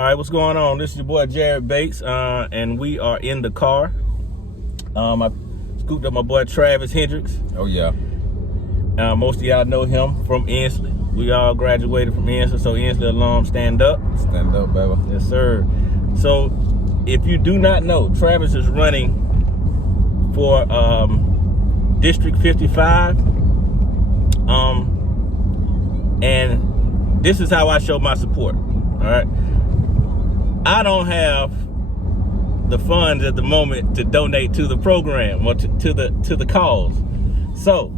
All right, what's going on? This is your boy Jarrett Bates, and we are in the car. I scooped up my boy Travis Hendrix. Oh yeah. Most of y'all know him from Inslee. We all graduated from Inslee, so Inslee alum, stand up. Stand up, baby. Yes, sir. So, if you do not know, Travis is running for District 55. And this is how I show my support. All right. I don't have the funds at the moment to donate to the program or to the cause. So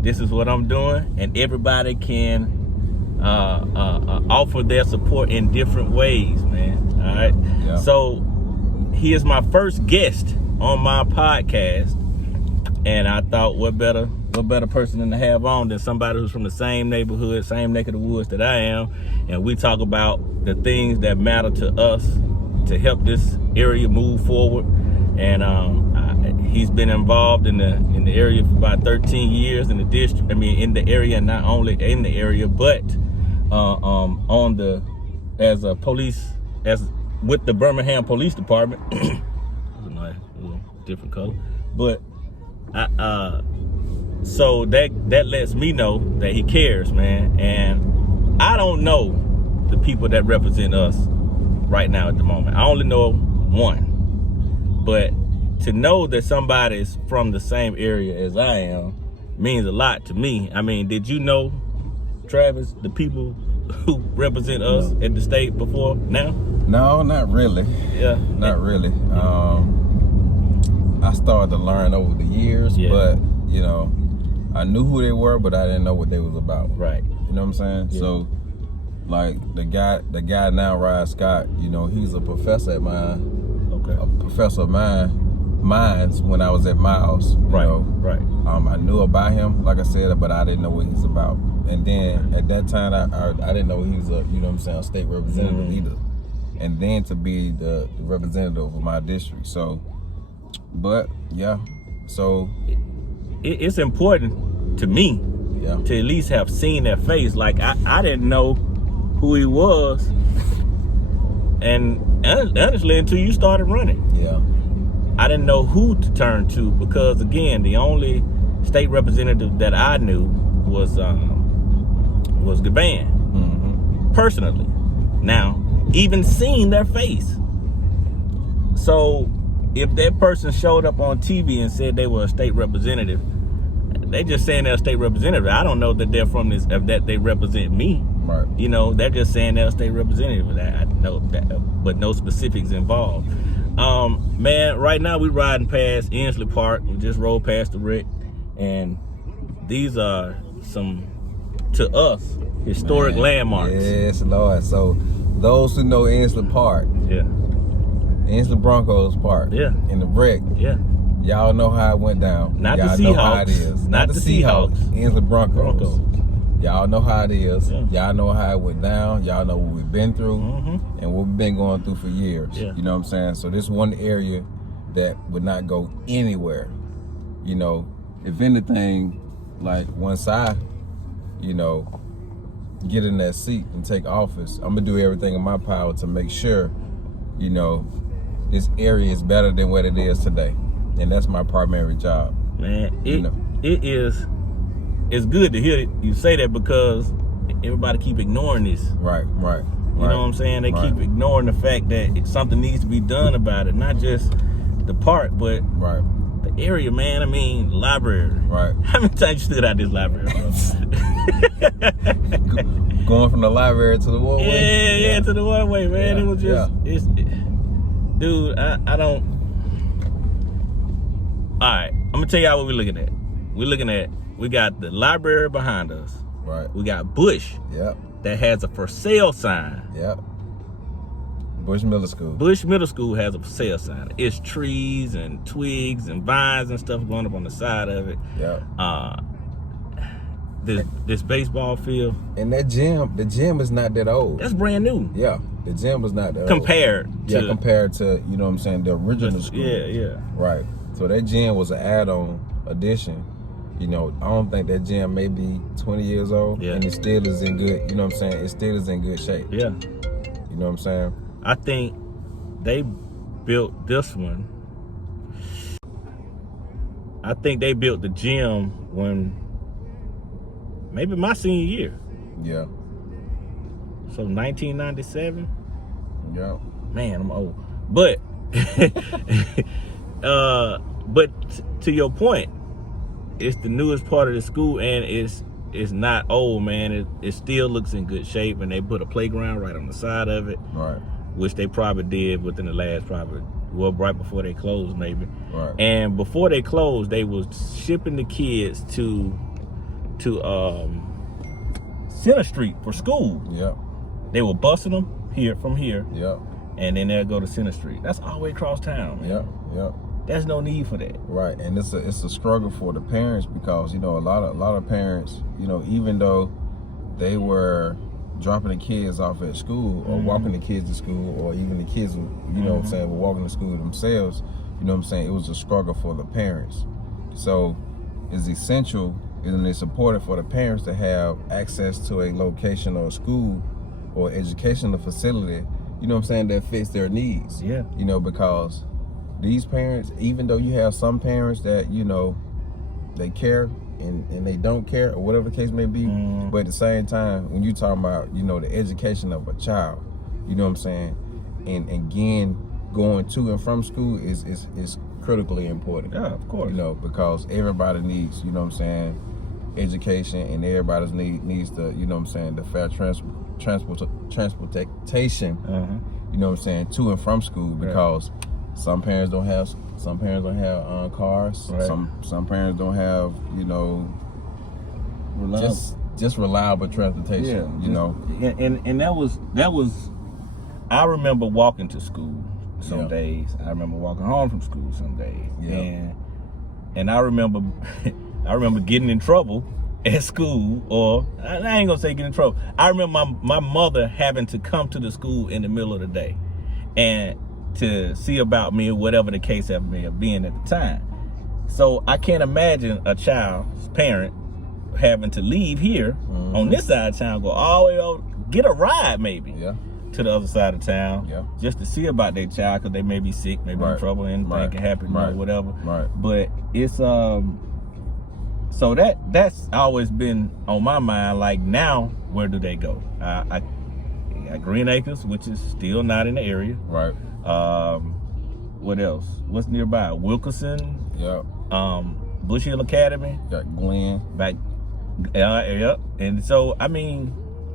this is what I'm doing, and everybody can offer their support in different ways, man. All right. Yeah. So he is my first guest on my podcast, and I thought, what better person than to have on than somebody who's from the same neighborhood, same neck of the woods that I am, and we talk about the things that matter to us to help this area move forward. And he's been involved in the area for about 13 years in the district. I mean, in the area, not only in the area, but with the Birmingham Police Department. It's a nice little different color, but so that lets me know that he cares, man. And I don't know the people that represent us right now at the moment. I only know one. But to know that somebody's from the same area as I am means a lot to me. I mean, did you know, Travis, the people who represent us at the state before now? No, not really. Yeah. Not really. I started to learn over the years, but you know, I knew who they were, but I didn't know what they was about. Right. You know what I'm saying? Yeah. So, like the guy now, Ryan Scott. You know, he's a professor at mine. Okay. A professor of mine's when I was at Miles. Right. You know? Right. I knew about him, like I said, but I didn't know what he's about. And then at that time, I didn't know he was a, you know what I'm saying, state representative either. And then to be the representative of my district. So, but yeah, so it's important to me to at least have seen their face. Like I didn't know who he was, and honestly, until you started running, I didn't know who to turn to, because again, the only state representative that I knew was Gaban, personally. Now, even seeing their face. So if that person showed up on TV and said they were a state representative, they just saying they're a state representative. I don't know that they're from this, that they represent me. Right. You know, they're just saying they're a state representative. I know that, but no specifics involved. Man, right now we riding past Inslee Park. We just rolled past the wreck, and these are some, to us, historic landmarks. Yes, Lord. So those who know Inslee Park, Inslee Broncos Park, in the wreck, y'all know how it went down. Not y'all the know Seahawks. how it is. Not the Seahawks. Inslee Broncos. Y'all know how it is. Y'all know how it went down. Y'all know what we've been through and what we've been going through for years. You know what I'm saying? So this one area that would not go anywhere. You know, if anything, like once I, you know, get in that seat and take office, I'm gonna do everything in my power to make sure, you know, this area is better than what it is today. And that's my primary job. Man, it's good to hear you say that, because everybody keep ignoring this. Right. You know what I'm saying? They keep ignoring the fact that something needs to be done about it. Not just the park, but the area, man. I mean, library. Right. How many times you stood out this library, bro? Going from the library to the one-way? Yeah, to the one-way, man. It was just, dude, I don't. All right, I'm going to tell y'all what we're looking at. We got the library behind us. Right. We got Bush. That has a for sale sign. Bush Middle School. Bush Middle School has a for sale sign. It's trees and twigs and vines and stuff going up on the side of it. This baseball field. And the gym is not that old. That's brand new. The gym was not that old. Compared to, you know what I'm saying, the original school. Right. So that gym was an add-on addition. You know, I don't think that gym may be 20 years old, and it still is in good, you know what I'm saying, it still is in good shape. You know what I'm saying? I think they built this one. I think they built the gym when maybe my senior year. Yeah. So 1997. Yeah. Man, I'm old. But but to your point, it's the newest part of the school, and it's not old, man. It still looks in good shape, and they put a playground right on the side of it, right? Which they probably did within the last right before they closed, maybe. Right. And before they closed, they was shipping the kids to Center Street for school. Yeah. They were busing them from here. Yeah. And then they'll go to Center Street. That's all the way across town, man. Yeah. Yeah. There's no need for that. Right, and it's a struggle for the parents because a lot of parents, even though they were dropping the kids off at school or walking the kids to school, or even the kids, what I'm saying, were walking to school themselves. What I'm saying, it was a struggle for the parents. So it's essential and it's important for the parents to have access to a location or a school or educational facility. What I'm saying, that fits their needs. Yeah. Because these parents, even though you have some parents that, they care and they don't care, or whatever the case may be, but at the same time, when you talking about, the education of a child, what I'm saying, and again, going to and from school is critically important. Yeah, of course. Because everybody needs, what I'm saying, education, and everybody needs the, what I'm saying, the fair transportation, what I'm saying, to and from school, because some parents don't have cars. Right. Some parents don't have, just reliable transportation. And that was I remember walking to school some days. I remember walking home from school some days. Yeah. And I remember getting in trouble at school, or I ain't gonna say get in trouble. I remember my mother having to come to the school in the middle of the day and to see about me, or whatever the case may have been at the time. So I can't imagine a child's parent having to leave here on this side of town, go all the way over, get a ride maybe to the other side of town, just to see about their child, because they may be sick, maybe in trouble, anything can happen, or whatever. Right. But it's so that's always been on my mind. Like, now, where do they go? I got Green Acres, which is still not in the area. Right. What else? What's nearby? Wilkerson. Yeah. Bush Hill Academy. Got Glenn. Back. Yeah. And so, I mean,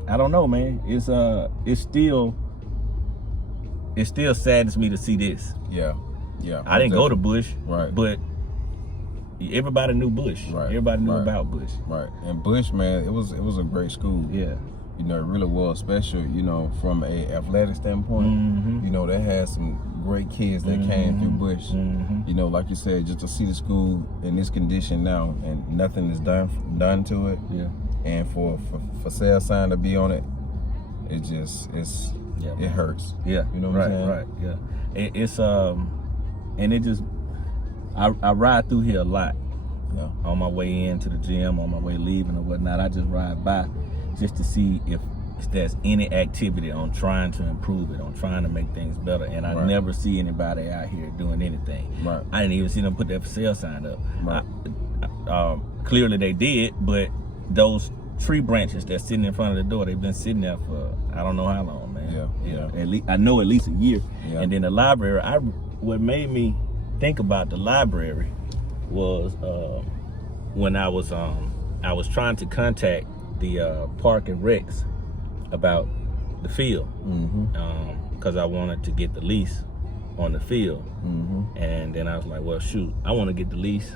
I don't know, man. It still saddens me to see this. Yeah. Yeah. I didn't go to Bush. Right. But everybody knew Bush. Right. Everybody knew about Bush. Right. And Bush, man, it was a great school. Yeah. It really was special, from a athletic standpoint. They had some great kids that came through Bush. Like you said, just to see the school in this condition now, and nothing is done to it. Yeah. And for sale sign to be on it, it hurts. Yeah. You know what I'm saying? Right. Yeah. It's and it just I ride through here a lot. Yeah. On my way into the gym, on my way leaving or whatnot, I just ride by just to see if there's any activity on trying to improve it, on trying to make things better. And I never see anybody out here doing anything. Right. I didn't even see them put that for sale sign up. Right. Clearly they did, but those tree branches that's sitting in front of the door, they've been sitting there for I don't know how long, man. Yeah. At least I know at least a year. Yeah. And then the library, what made me think about the library was when I was trying to contact the Park and Recs about the field, because I wanted to get the lease on the field, and then I was like, well, shoot, I want to get the lease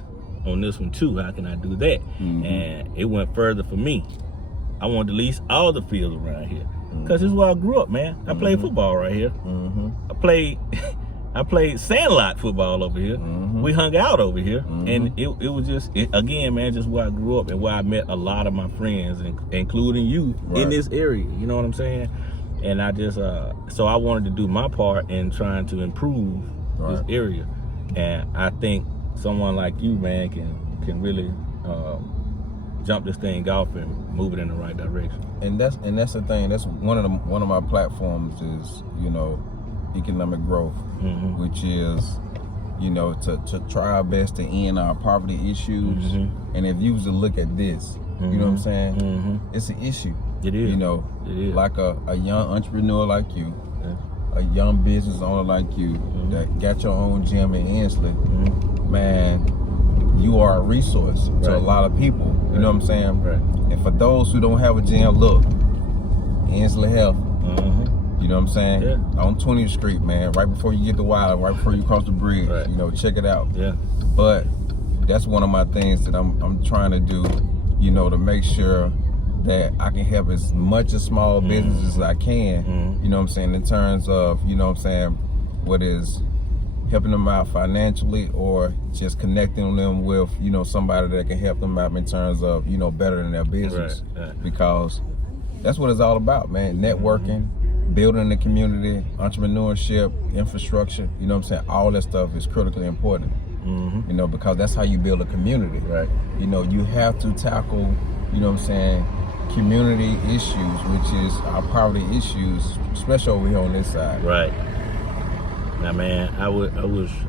on this one too. How can I do that? And it went further for me. I wanted to lease all the fields around here, because this is where I grew up, man. I played football right here. I played sandlot football over here. We hung out over here, and it was just again, man, just where I grew up and where I met a lot of my friends, including you in this area. You know what I'm saying? And I just so I wanted to do my part in trying to improve this area, and I think someone like you, man, can really jump this thing off and move it in the right direction. And that's the thing. That's one of my platforms is economic growth, which is, you know, to try our best to end our poverty issues. And if you was to look at this, you know what I'm saying? It's an issue. It is. You know, it is. like a young entrepreneur like you, a young business owner like you that got your own gym in Inslee, man, you are a resource to a lot of people. You know what I'm saying? And for those who don't have a gym, look, Inslee Health. You know what I'm saying? On 20th Street, man, right before you get to Wilder, right before you cross the bridge. You know, check it out. But that's one of my things that I'm trying to do, you know, to make sure that I can help as much as small businesses as I can, you know what I'm saying, in terms of, you know what I'm saying, what is helping them out financially or just connecting them with, you know, somebody that can help them out in terms of, you know, bettering their business. Because that's what it's all about, man. Networking, building the community, entrepreneurship, infrastructure, you know what I'm saying, all that stuff is critically important, you know, because that's how you build a community. You know, you have to tackle, you know what I'm saying, community issues, which is our poverty issues, especially over here on this side. Now, man, I wish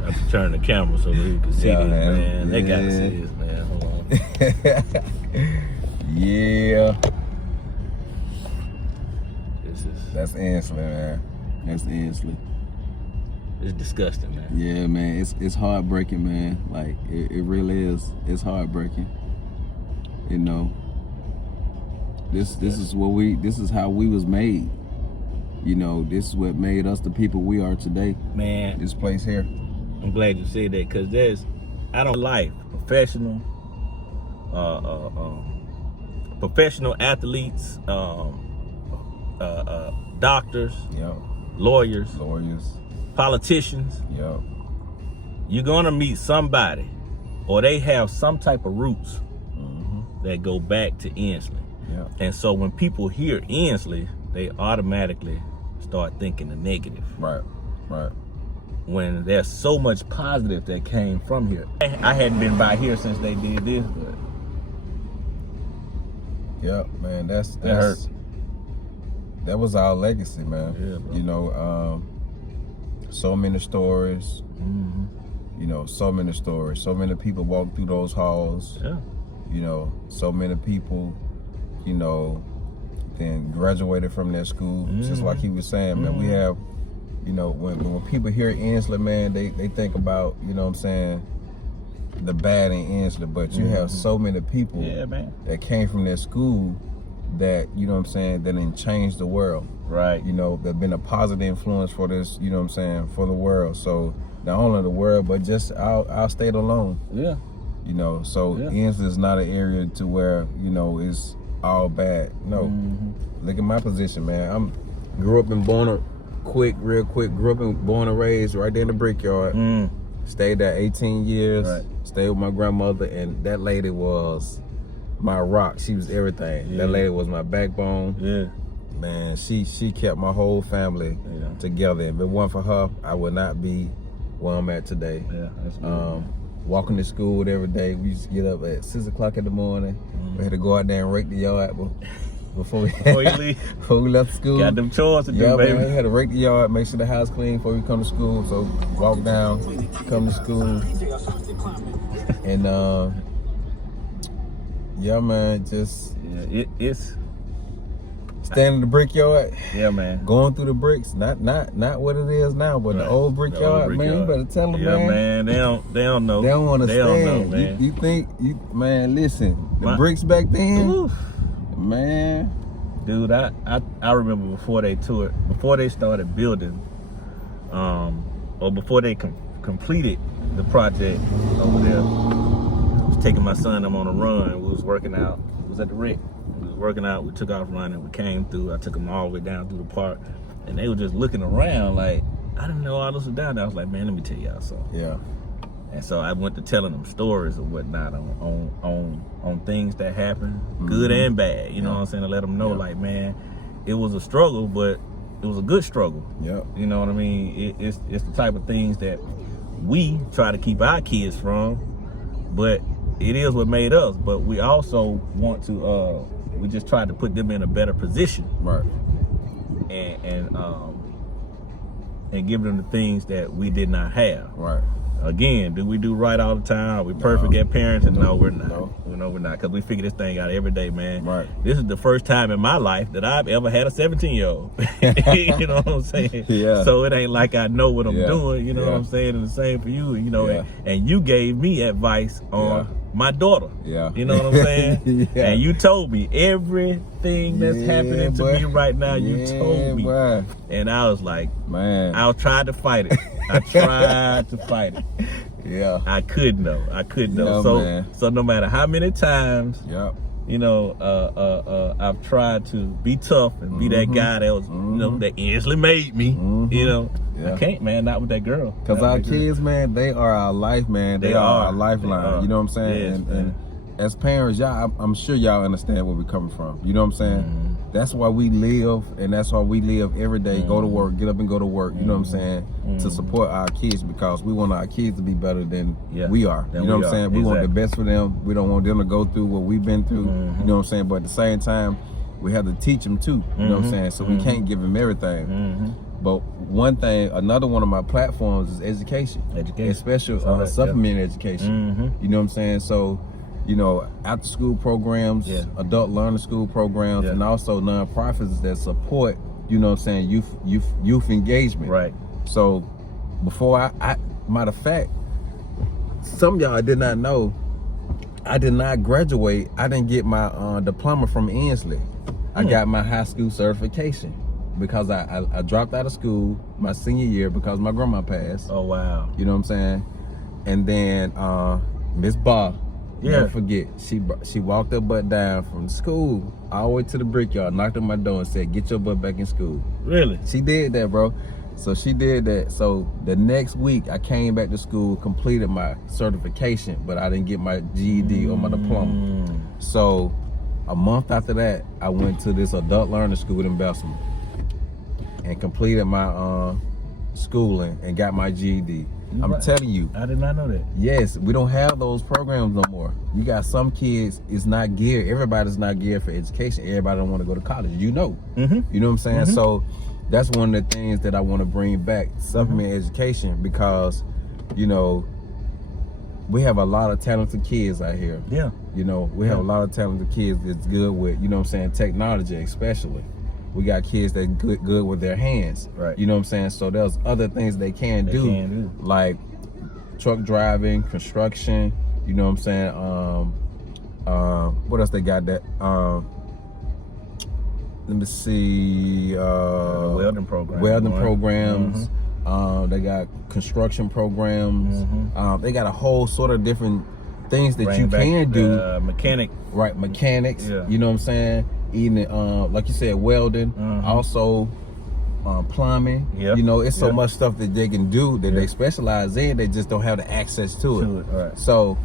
I could turn the camera so that you can see this, man. They got to see this, man. Hold on. That's Inslee, man. That's Inslee. It's disgusting, man. Yeah, man. It's heartbreaking, man. Like it really is. It's heartbreaking. You know. This is how we was made. You know, this is what made us the people we are today. Man, this place here. I'm glad you said that, because I don't like professional athletes, doctors, lawyers, politicians. You're gonna meet somebody, or they have some type of roots that go back to Inslee. And so when people hear Inslee, they automatically start thinking the negative. When there's so much positive that came from here. I hadn't been by here since they did this, but man, that hurt. That was our legacy, man. You know, so many stories. You know, so many stories. So many people walk through those halls. You know, so many people, you know, then graduated from that school. Just like he was saying, man, we have, you know, when people hear Inslee, man, they think about, you know what I'm saying, the bad in Inslee, but you have so many people that came from that school that, you know what I'm saying, that didn't change the world. You know, that been a positive influence for this, you know what I'm saying, for the world. So not only the world, but just our state alone. You know, so Inslee is not an area to where, you know, it's all bad. No. Look at my position, man. Grew up and born and raised right there in the Brickyard. Stayed there 18 years. Stayed with my grandmother, and that lady was my rock. She was everything. That lady was my backbone. Man, she kept my whole family together. If it weren't for her, I would not be where I'm at today. That's good. Walking to school every day. We used to get up at 6 o'clock in the morning. We had to go out there and rake the yard before we left school. Got them chores to do, baby. Man, we had to rake the yard, make sure the house clean before we come to school. So walk down, come to school, and man, just it's standing in the Brickyard. Man. Going through the bricks, not what it is now, but the old Brickyard, man. You better tell them, man. They don't know. They don't understand. They don't know, man. You think, man? Listen, the bricks back then, man. Dude, I remember before they started building, or before they completed the project over there. I was taking my son on a run. We was working out. It was at the Rick. We was working out. We took off running. We came through. I took them all the way down through the park, and they were just looking around like, I didn't know all this was down there. I was like, man, let me tell y'all something. And so I went to telling them stories and whatnot on things that happened, good and bad. You know what I'm saying? To let them know, like, man, it was a struggle, but it was a good struggle. You know what I mean? It's the type of things that we try to keep our kids from, but it is what made us. But we also want to, we just tried to put them in a better position. And and give them the things that we did not have. Right. Again, do we do right all the time? Are we perfect at parenting? No, we're not. No. No, we're not, because we figure this thing out every day, man. Right. This is the first time in my life that I've ever had a 17-year-old. You know what I'm saying? Yeah. So it ain't like I know what I'm doing, you know what I'm saying? And the same for you, you know, and you gave me advice on my daughter. Yeah. You know what I'm saying? And you told me everything that's happening to me right now, you told me. Boy. And I was like, man, I tried to fight it. I tried to fight it. Yeah. I couldn't though. Yeah, so no matter how many times, yep, you know, I've tried to be tough and be that guy that was, you know, that instantly made me. You know, I can't, man, not with that girl. Because our kids, man, they are our life, man. They are our lifeline. You know what I'm saying? Yes, and as parents, y'all, I'm sure y'all understand where we're coming from. You know what I'm saying? That's why we live, and that's why we live every day. Go to work, get up and go to work. You know what I'm saying? To support our kids, because we want our kids to be better than we are. You know what I'm saying? We want the best for them. We don't want them to go through what we've been through. You know what I'm saying? But at the same time, we have to teach them too. You know what I'm saying? So we can't give them everything. But one thing, another one of my platforms is education. Especially supplementary education. You know what I'm saying? So, you know, after school programs, adult learning school programs, and also nonprofits that support, you know what I'm saying, youth engagement. Right. So before I matter of fact, some of y'all did not know, I did not graduate. I didn't get my diploma from Inslee. I got my high school certification because I dropped out of school my senior year because my grandma passed. Oh, wow. You know what I'm saying? And then Miss Ba, never forget, she walked her butt down from school all the way to the brickyard, knocked on my door and said, "Get your butt back in school." Really? She did that, bro. So she did that. So the next week I came back to school, completed my certification, but I didn't get my GED or my diploma. So a month after that, I went to this adult learning school in Bessemer and completed my schooling and got my GED. I'm telling you. I did not know that. Yes, we don't have those programs no more. You got some kids, it's not geared. Everybody's not geared for education. Everybody don't want to go to college. You know. You know what I'm saying? So that's one of the things that I want to bring back, supplementary education, because, you know, we have a lot of talented kids out here. Yeah. You know, we have a lot of talented kids that's good with, you know what I'm saying, technology especially. We got kids that good with their hands. Right. You know what I'm saying? So there's other things they can do, like truck driving, construction, you know what I'm saying? What else they got that? Let me see. Welding programs. Welding programs. They got construction programs. They got a whole sort of different things that you can do. Mechanic. Right, mechanics. You know what I'm saying? Even like you said, welding, also plumbing. You know, it's so much stuff that they can do that they specialize in. They just don't have the access to it. Right. So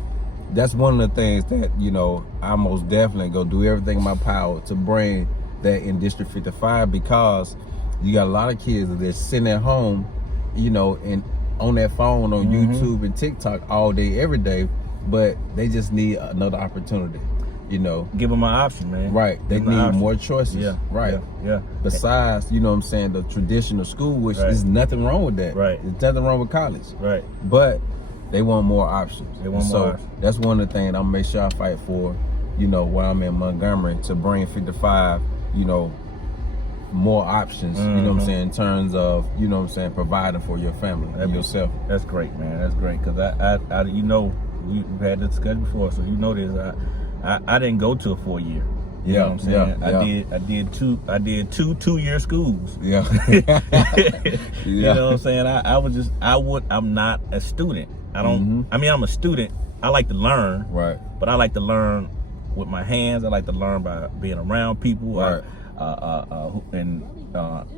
that's one of the things that, you know, I most definitely go do everything in my power to bring that in District 55, because you got a lot of kids that are sitting at home, you know, and on their phone, on YouTube and TikTok all day, every day, but they just need another opportunity. You know, give them an option, man. Right, they need more choices. Right. Yeah. Besides, you know what I'm saying, the traditional school, which is nothing wrong with that. Right. There's nothing wrong with college. Right. But they want more options. They want more options. That's one of the things I'm gonna make sure I fight for, you know, while I'm in Montgomery, to bring 55, you know, more options, you know what I'm saying, in terms of, you know what I'm saying, providing for your family and yourself. That's great, man. That's great. Because I you know, we've had this discussion before, so you know this. I didn't go to a 4-year. You know what I'm saying? I did two 2-year schools. You know what I'm saying? I'm not a student. I don't I mean, I'm a student. I like to learn. Right. But I like to learn with my hands. I like to learn by being around people. Right. And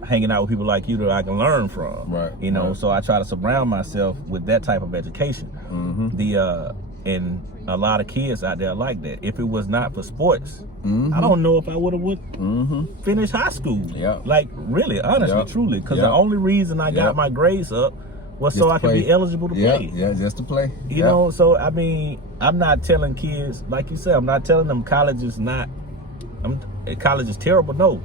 hanging out with people like you that I can learn from. Right. You know, so I try to surround myself with that type of education. And a lot of kids out there like that. If it was not for sports, I don't know if I would have finished high school. Yeah. Like, really, honestly, truly. Because the only reason I got my grades up was so I could be eligible to play. Yeah, just to play. You know, so I mean, I'm not telling kids, like you said, I'm not telling them college is terrible. No.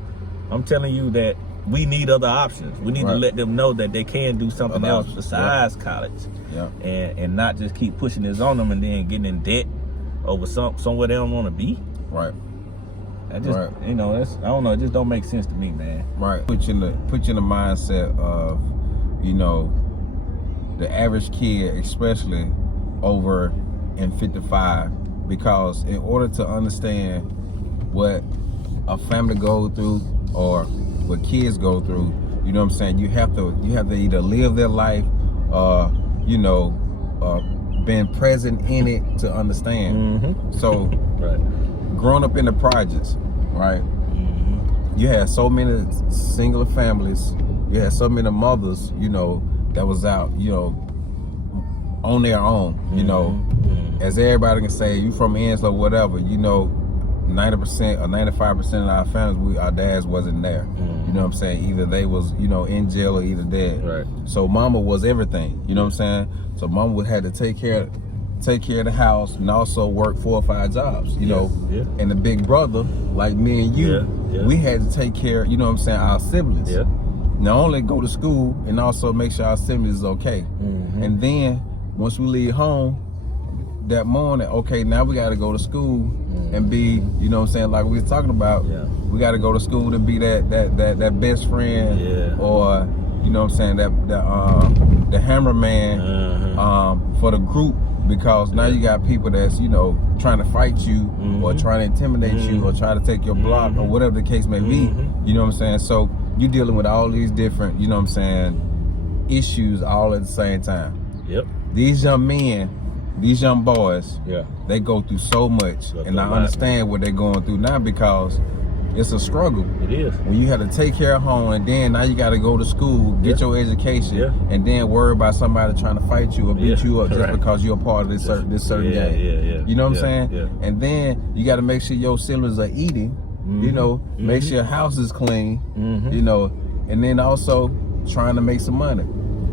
I'm telling you that we need other options. We need to let them know that they can do something else besides college. Yeah. And not just keep pushing this on them and then getting in debt over somewhere they don't want to be. Right. I just, you know, I don't know. It just don't make sense to me, man. Right. Put you in the mindset of, you know, the average kid, especially over in 55, because in order to understand what a family goes through or what kids go through, you know what I'm saying, you have to either live their life or, you know, being present in it to understand. Mm-hmm. So growing up in the projects, right? Mm-hmm. You had so many singular families, you had so many mothers, you know, that was out, you know, on their own, you know. As everybody can say, you from Enslow, whatever, you know, 90% or 95% of our families, our dads wasn't there. You know what I'm saying? Either they was, you know, in jail or either dead. Right. So mama was everything, you know what I'm saying? So mama would have to take care of the house and also work 4 or 5 jobs, you know. Yeah. And the big brother, like me and you, we had to take care, you know what I'm saying, our siblings. Yeah. Not only go to school and also make sure our siblings is okay. And then once we leave home that morning, okay, now we got to go to school and be, you know what I'm saying, like we was talking about, we got to go to school to be that best friend or, you know what I'm saying, the hammerman for the group, because now you got people that's, you know, trying to fight you or trying to intimidate you or try to take your block or whatever the case may be, you know what I'm saying? So you dealing with all these different, you know what I'm saying, issues all at the same time. Yep. These young men, these young boys, they go through so much, and I understand what they're going through now because it's a struggle. It is. When you have to take care of home, and then now you got to go to school, get your education, and then worry about somebody trying to fight you or beat you up just because you're a part of this certain game. You know what I'm saying? Yeah. And then you got to make sure your siblings are eating. You know, make sure your house is clean. You know, and then also trying to make some money.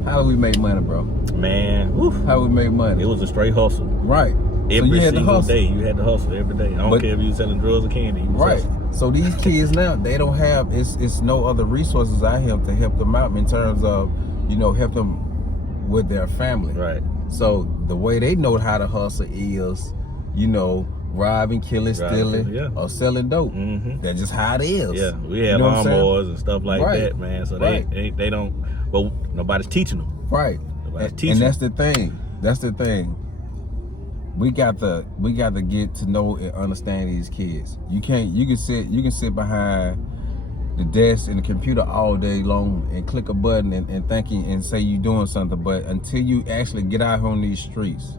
How do we make money, bro? Man, how do we make money? It was a straight hustle. Right. Every single day, you had to hustle every day. I don't care if you were selling drugs or candy. Right. So these kids now, they don't have, it's no other resources out here to help them out in terms of, you know, help them with their family. Right. So the way they know how to hustle is, you know, robbing, killing, stealing, or selling dope. That's just how it is. Yeah, we have lawnmowers and stuff like that, man. So they don't, well, nobody's teaching them. Right. And that's the thing. That's the thing. We got to get to know and understand these kids. You can sit behind the desk and the computer all day long and click a button and thinking and say you're doing something, but until you actually get out here on these streets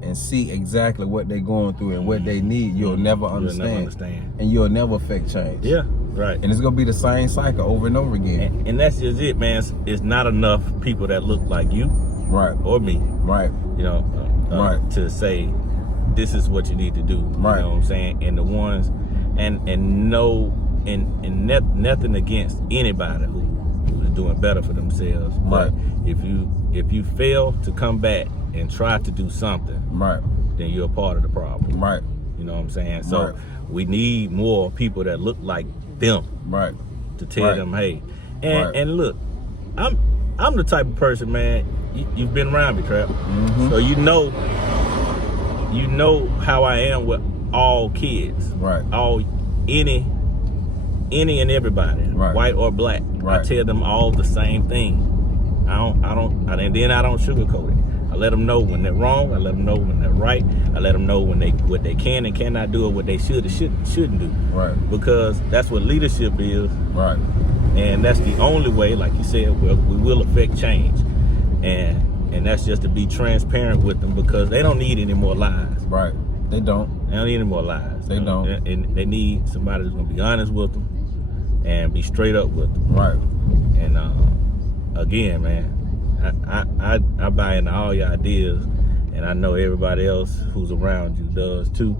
and see exactly what they're going through and what they need, you'll never understand. And you'll never affect change. Yeah, right. And it's gonna be the same cycle over and over again. And that's just it, man. It's not enough people that look like you, right, or me, right. You know, to say this is what you need to do. Right. You know what I'm saying? And the ones, and nothing against anybody who is doing better for themselves. Right. But if you fail to come back and try to do something, right, then you're a part of the problem. Right. You know what I'm saying? So we need more people that look like them. Right. To tell them, hey. And look, I'm the type of person, man, you've been around me, Trap. So you know how I am with all kids. Right. Any and everybody, white or black. Right. I tell them all the same thing. And then I don't sugarcoat it. I let them know when they're wrong. I let them know when they're right. I let them know when what they can and cannot do, or what they should or shouldn't do. Right. Because that's what leadership is. Right. And that's the only way, like you said, we will affect change. And that's just to be transparent with them, because they don't need any more lies. Right. They don't. They don't need any more lies. They don't. And they need somebody that's going to be honest with them and be straight up with them. Right. And again, man, I buy into all your ideas, and I know everybody else who's around you does too.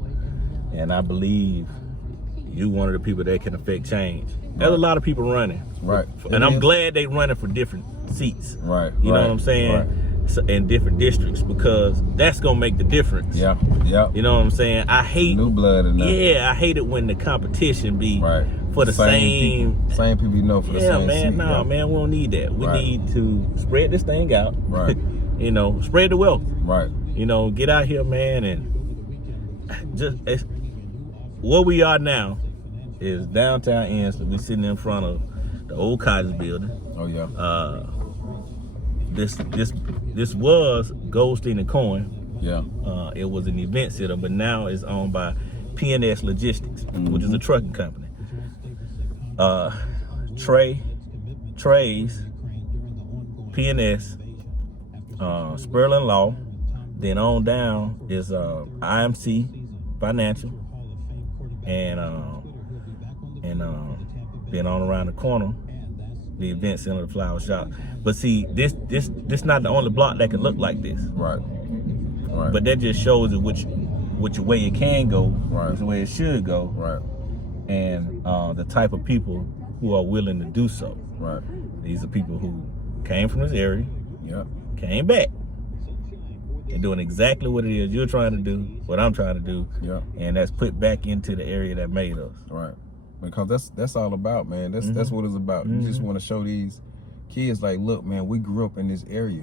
And I believe you one of the people that can affect change. There's a lot of people running. Right. And I'm glad they running for different seats. Right. You know what I'm saying? Right. So, in different districts, because that's gonna make the difference. Yeah. You know what I'm saying? I hate new blood enough. Yeah, I hate it when the competition be for the same people you know for the same man. seat, No, man, we don't need that. We need to spread this thing out. Right. You know, spread the wealth. Right. You know, get out here, man, and just where we are now is downtown Ensley. We sitting in front of the old Cottage building. Oh yeah. This was Goldstein and Cohen. Yeah. It was an event center, but now it's owned by P&S Logistics, which is a trucking company. Trey's, P&S, Sperling Law, then on down is IMC Financial, and then on around the corner, the event center, the flower shop. But see, this not the only block that can look like this. Right. Right. But that just shows it which way it can go, right, which way it should go, right, and the type of people who are willing to do so. Right. These are people who came from this area, yep, came back, and doing exactly what it is you're trying to do, what I'm trying to do, yep, and that's put back into the area that made us. Right. Because that's all about, man. That's what it's about. You just want to show these kids, like, look, man, we grew up in this area.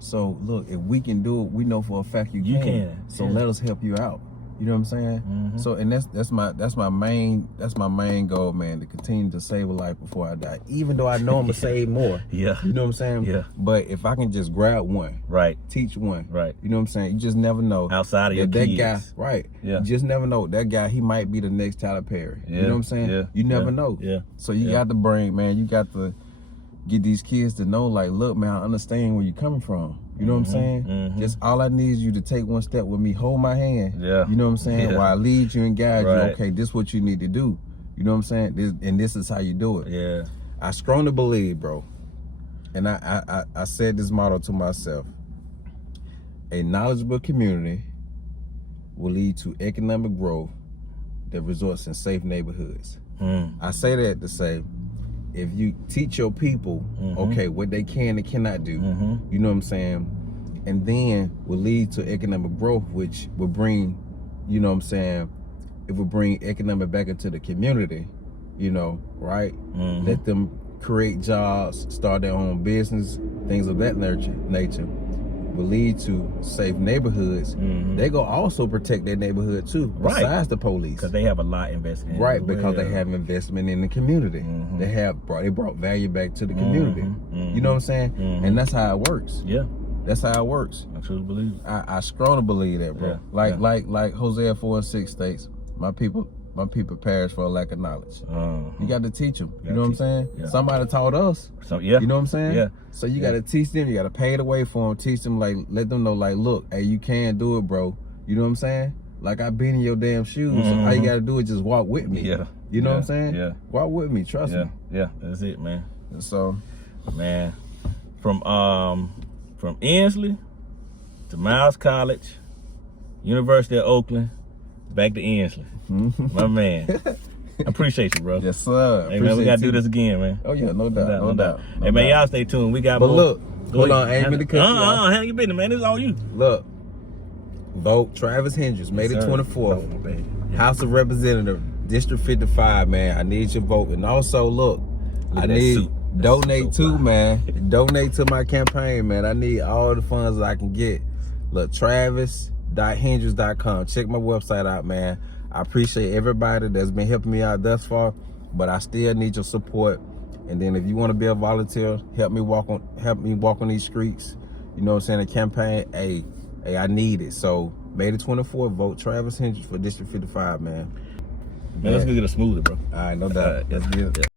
So look, if we can do it, we know for a fact you can. So let us help you out. You know what I'm saying? So, and that's my main goal, man, to continue to save a life before I die. Even though I know I'm gonna save more. Yeah. You know what I'm saying? Yeah. But if I can just grab one, right, teach one, right. You know what I'm saying? You just never know. Outside of your that kids. guy, right? Yeah. You just never know. That guy, he might be the next Tyler Perry. Yeah. You know what I'm saying? Yeah. You never know. Yeah. So you got to bring, man. You got to get these kids to know, like, look, man, I understand where you're coming from. You know what I'm saying? Just all I need is you to take one step with me, hold my hand. Yeah. You know what I'm saying? While I lead you and guide you, okay, this is what you need to do. You know what I'm saying? This is how you do it. Yeah. I strongly believe, bro, and I said this motto to myself: a knowledgeable community will lead to economic growth that results in safe neighborhoods. I say that to say, if you teach your people, okay, what they can and cannot do, you know what I'm saying? And then will lead to economic growth, which will bring, you know what I'm saying, it will bring economic back into the community, you know, right? Let them create jobs, start their own business, things of that nature will lead to safe neighborhoods. They go also protect their neighborhood too, besides the police. Because they have a lot invested in it. Right, because they have investment in the community. They brought value back to the community. You know what I'm saying? And that's how it works. Yeah. That's how it works. I truly believe it. I strongly believe that, bro. Yeah. Like Hosea 4:6 states, my people perish for a lack of knowledge. You got to teach them. You know what I'm saying? Yeah. Somebody taught us. So you know what I'm saying? Yeah. So you got to teach them. You got to pay the way for them. Teach them, like, let them know, like, look, hey, you can do it, bro. You know what I'm saying? Like, I've been in your damn shoes. So all you got to do is just walk with me. Yeah. You know what I'm saying? Yeah. Walk with me. Trust me. Yeah. That's it, man. So, man, from Ensley to Miles College, University of Oakland, back to Ensley. My man. I appreciate you, bro. Yes, sir. Hey, man, we got to do this again, man. Oh, yeah, no doubt. Hey, man, y'all stay tuned. We got more. But look, hold on, I ain't mean to cut you off. Handle your business, man. This is all you. Look, vote Travis Hendrix, May the 24th. House of Representatives, District 55, man. I need your vote. And also, look I need... Donate too, man. Donate to my campaign, man. I need all the funds that I can get. Look, travis.hendrix.com. Check my website out, man. I appreciate everybody that's been helping me out thus far, but I still need your support. And then if you want to be a volunteer, help me walk on these streets. You know what I'm saying? The campaign, hey, I need it. So May the 24th, vote Travis Hendrix for District 55, man. Man, let's go get a smoothie, bro. All right, no doubt. Let's get it.